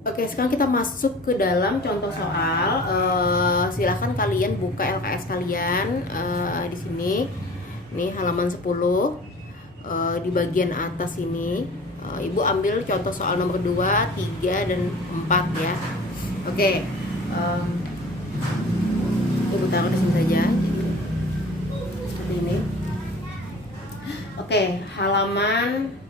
Oke, sekarang kita masuk ke dalam contoh soal. Silahkan kalian buka LKS kalian di sini. Ini halaman 10. Di bagian atas ini, Ibu ambil contoh soal nomor 2, 3, dan 4 ya. Oke. Ibu taruh di sini saja. Jadi seperti ini. Oke, halaman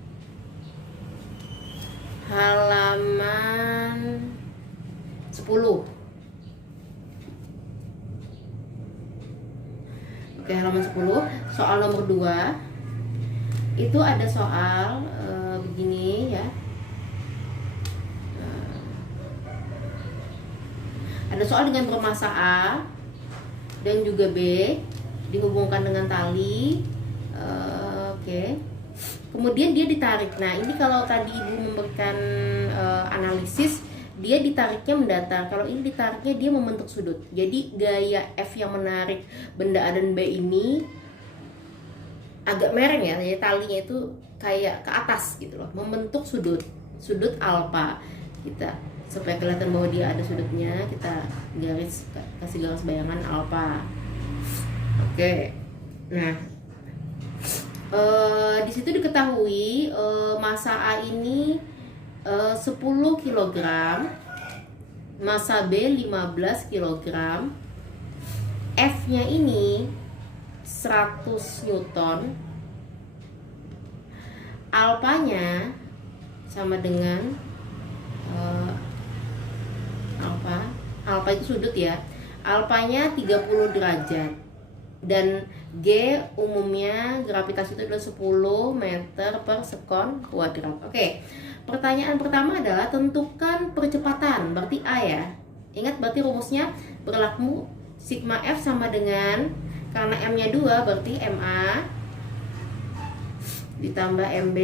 10. Oke, halaman 10, soal nomor 2. Itu ada soal begini ya. Ada soal dengan permasa A dan juga B dihubungkan dengan tali. Oke. Kemudian dia ditarik. Nah, ini kalau tadi Ibu memberikan analisis, dia ditariknya mendatar. Kalau ini ditariknya dia membentuk sudut. Jadi gaya F yang menarik benda A dan B ini agak mereng ya. Jadi talinya itu kayak ke atas gitu loh, membentuk sudut alfa. Kita supaya kelihatan bahwa dia ada sudutnya, kita kasih garis bayangan alfa. Oke. Nah, di situ diketahui massa A ini 10 kg, massa B 15 kg, F-nya ini 100 Newton, alpanya sama dengan alfa itu sudut ya, alpanya 30 derajat, dan G umumnya gravitasi itu adalah 10 meter per sekon kuadrat. Oke, pertanyaan pertama adalah tentukan percepatan, berarti A ya. Ingat berarti rumusnya berlaku sigma F sama dengan, karena M nya 2 berarti MA ditambah MB.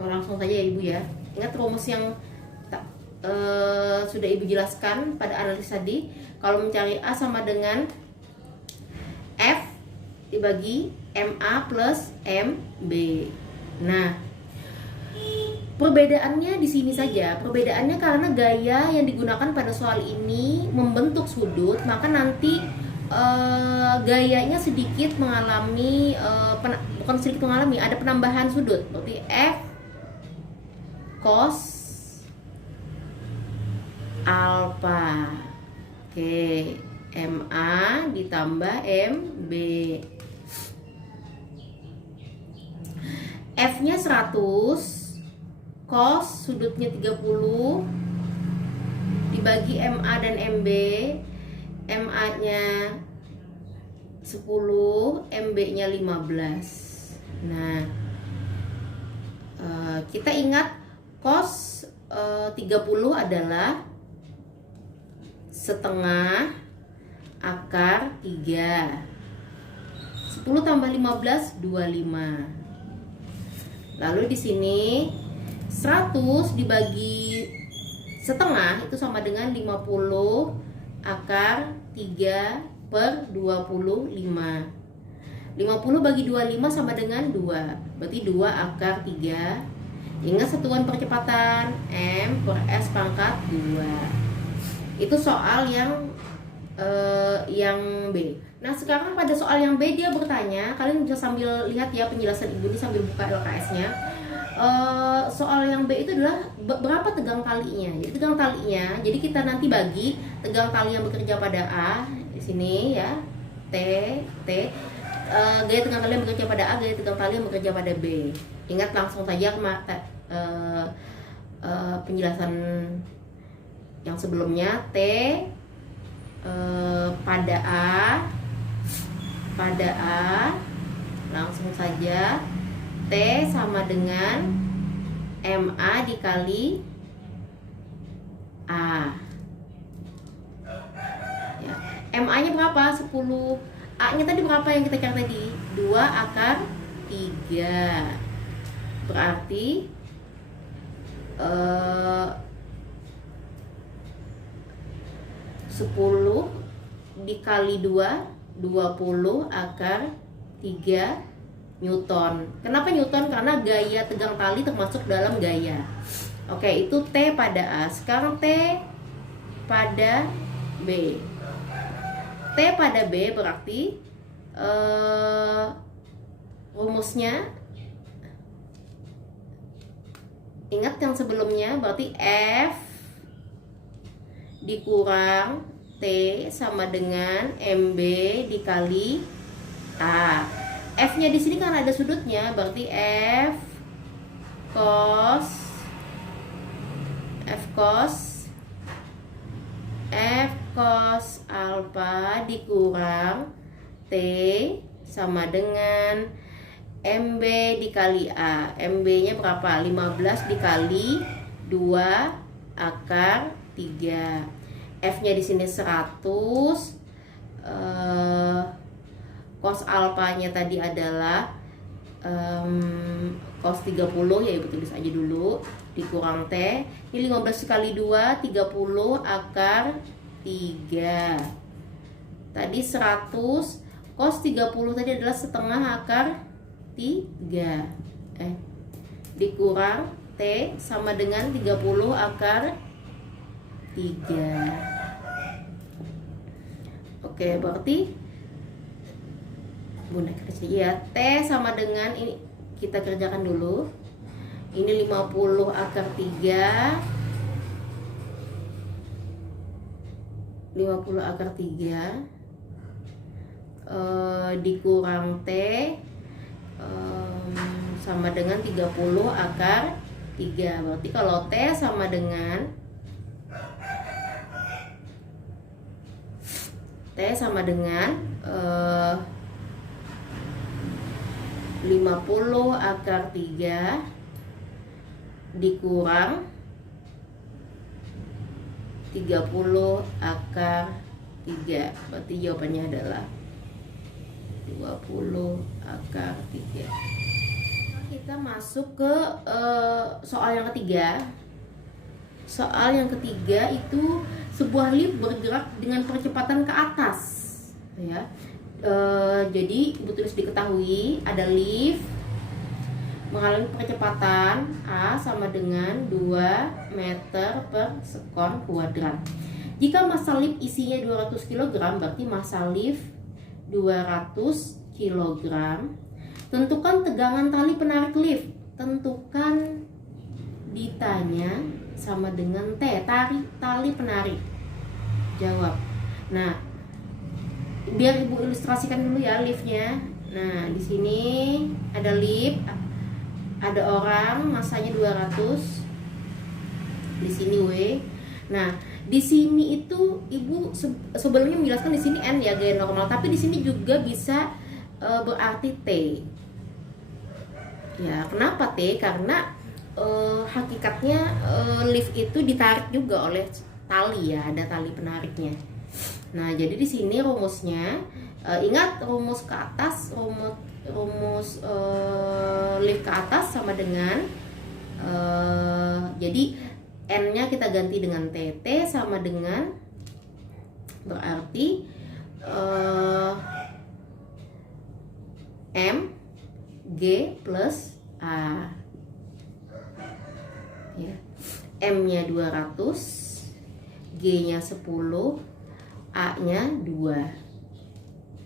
Langsung saja ya Ibu ya. Ingat rumus yang sudah Ibu jelaskan pada analis tadi. Kalau mencari A sama dengan F dibagi MA plus MB. Nah, perbedaannya di sini saja. Perbedaannya karena gaya yang digunakan pada soal ini membentuk sudut, maka nanti gayanya sedikit mengalami bukan sedikit mengalami, ada penambahan sudut. Berarti F cos alpha. Oke, MA ditambah MB. F-nya 100, cos sudutnya 30 dibagi MA dan MB. MA-nya 10, MB-nya 15. Nah, kita ingat cos 30 adalah setengah akar 3. 10 tambah 15, 25. Lalu di sini 100 dibagi setengah itu sama dengan 50 akar 3 per 25. 50 bagi 25 sama dengan 2. Berarti 2 akar 3. Ingat satuan percepatan M per S pangkat 2. Itu soal yang B. Nah, sekarang pada soal yang B dia bertanya, kalian bisa sambil lihat ya penjelasan Ibu ini sambil buka LKS-nya. Soal yang B itu adalah berapa tegang talinya. Jadi tegang talinya, jadi kita nanti bagi tegang tali yang bekerja pada A di sini ya, T, gaya tegang tali yang bekerja pada A, gaya tegang tali yang bekerja pada B. Ingat langsung saja penjelasan yang sebelumnya. T pada A langsung saja T sama dengan MA dikali A ya. MA nya berapa? 10. A nya tadi berapa yang kita cari tadi? 2 akar 3. Berarti 10 dikali 2, 20 akar 3 Newton. Kenapa Newton? Karena gaya tegang tali termasuk dalam gaya. Oke, itu T pada A. Sekarang T pada B. T pada B berarti rumusnya, ingat yang sebelumnya, berarti F dikurang T sama dengan MB dikali A. F-nya di sini kan ada sudutnya, berarti F cos alfa dikurang T sama dengan MB dikali A. MB-nya berapa? 15 dikali 2 akar 3. F-nya di sini 100. Cos alfanya tadi adalah cos 30, ya ibu tulis aja dulu, dikurang T. Ini 15 kali 2 30 akar 3. Tadi 100, cos 30 tadi adalah setengah akar 3. Dikurang T sama dengan 30 akar 3. Oke, berarti Bunda kerja ya. T sama dengan ini, kita kerjakan dulu. Ini 50 akar 3. 50 akar 3 dikurang T sama dengan 30 akar 3. Berarti kalau T sama dengan 50 akar 3 dikurang 30 akar 3. Berarti jawabannya adalah 20 akar 3. Kita masuk ke soal yang ketiga. Soal yang ketiga itu sebuah lift bergerak dengan percepatan ke atas, ya. Jadi ibu tulis diketahui ada lift mengalami percepatan A sama dengan 2 meter per sekon kuadrat. Jika massa lift isinya 200 kg, berarti massa lift 200 kg. Tentukan tegangan tali penarik lift. Tentukan, ditanya, sama dengan T, tali penarik. Jawab. Nah, biar ibu ilustrasikan dulu ya liftnya. Nah, di sini ada lift, ada orang, masanya 200. Di sini W. Nah, di sini itu ibu sebelumnya menjelaskan di sini N ya, gaya normal, tapi di sini juga bisa berarti T. Ya, kenapa T? Karena hakikatnya lift itu ditarik juga oleh tali, ya, ada tali penariknya. Nah, jadi di sini rumusnya, ingat rumus ke atas, rumus lift ke atas sama dengan jadi N-nya kita ganti dengan TT sama dengan berarti M G plus A, ya. M-nya 200, G-nya 10, A-nya 2.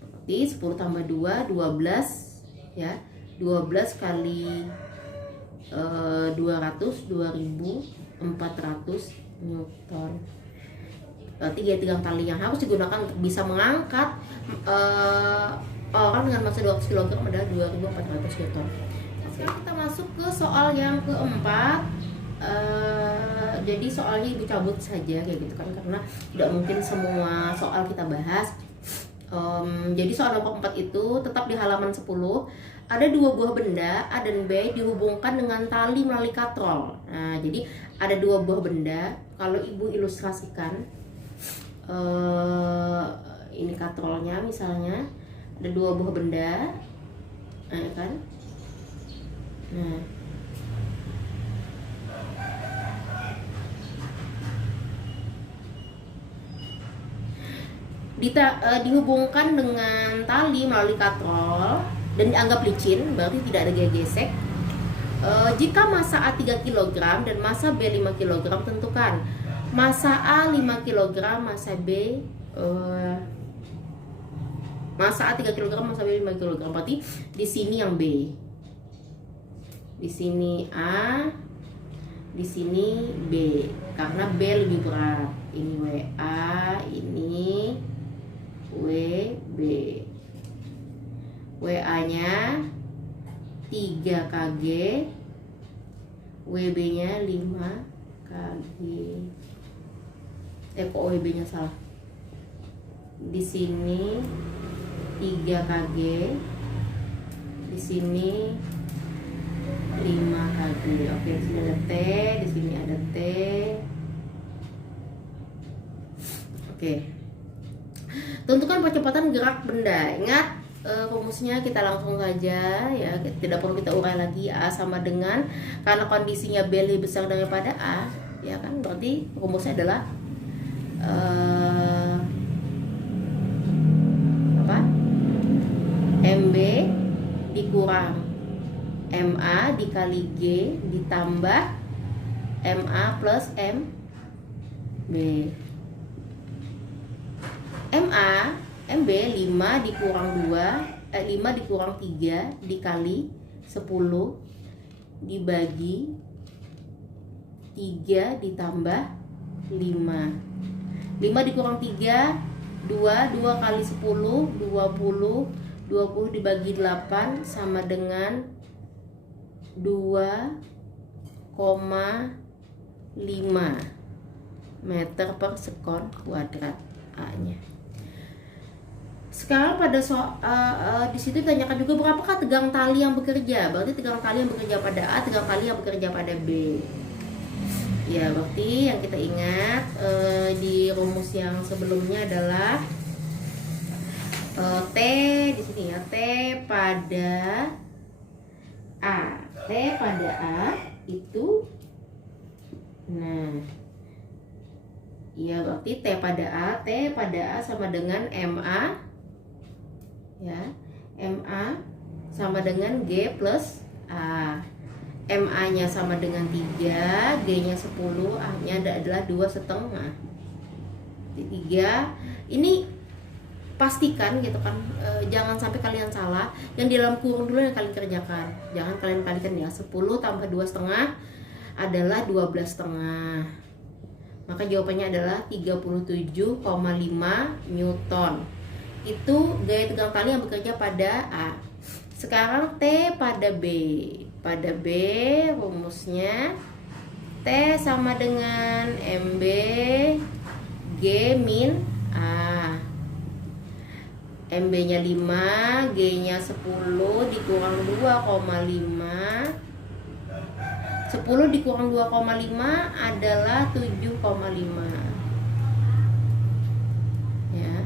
Berarti 10 tambah 2 12, ya. 12 kali 200 2400 Newton. Berarti dia tigang tali yang harus digunakan untuk bisa mengangkat orang dengan massa 200 kg adalah 2400 Newton. Sekarang kita masuk ke soal yang keempat. Jadi soalnya ibu cabut saja kayak gitu kan, karena tidak mungkin semua soal kita bahas. Jadi soal nomor 4 itu tetap di halaman 10. Ada 2 buah benda A dan B dihubungkan dengan tali melalui katrol. Nah, jadi ada 2 buah benda. Kalau ibu ilustrasikan, ini katrolnya misalnya, ada 2 buah benda, nah kan. Nah, dihubungkan dengan tali melalui katrol dan dianggap licin, berarti tidak ada gaya gesek. Jika massa A 3 kg dan massa B 5 kg, tentukan massa A 5 kg, massa B massa A 3 kg, massa B 5 kg. Berarti di sini yang B. Di sini A, di sini B. Karena B lebih berat. Ini WA, ini WB. WA-nya 3 kg, WB-nya 5 kg. Kok WB-nya salah? Di sini 3 kg, di sini 5 kg. Oke, di sini ada T, di sini ada T. Oke. Tentukan percepatan gerak benda. Ingat rumusnya, kita langsung saja ya, tidak perlu kita urai lagi. A sama dengan, karena kondisinya B lebih besar daripada A, ya kan, berarti rumusnya adalah apa? MB dikurang MA dikali G ditambah MA plus MB. MB 5 dikurang 2, 5 dikurang 3 dikali 10 dibagi 3 ditambah 5. 5 dikurang 3 2 kali 10 20 dibagi 8 sama dengan 2,5 meter per sekon kuadrat A-nya. Sekarang pada di situ ditanyakan juga berapakah tegang tali yang bekerja. Berarti tegang tali yang bekerja pada A, tegang tali yang bekerja pada B. Ya, berarti yang kita ingat di rumus yang sebelumnya adalah T di sini ya, T pada A. T pada A itu, nah, ya berarti T pada A sama dengan MA, ya, MA sama dengan G plus A. MA-nya sama dengan 3, G-nya 10, A-nya adalah 2,5. 3. Ini pastikan gitu kan, jangan sampai kalian salah. Yang di dalam kurung dulu yang kalian kerjakan, jangan kalian kalikan ya. 10 tambah 2,5 adalah 12,5. Maka jawabannya adalah 37,5 Newton. Itu gaya tegang tali yang bekerja pada A. Sekarang T pada B. Pada B rumusnya T sama dengan MB G min A. MB nya 5, G nya 10 dikurang 2,5. 10 dikurang 2,5 adalah 7,5. Ya.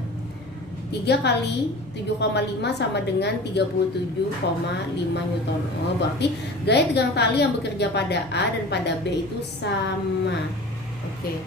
3 kali 7,5 sama dengan 37,5 Newton. Oh, berarti gaya tegang tali yang bekerja pada A dan pada B itu sama. Oke.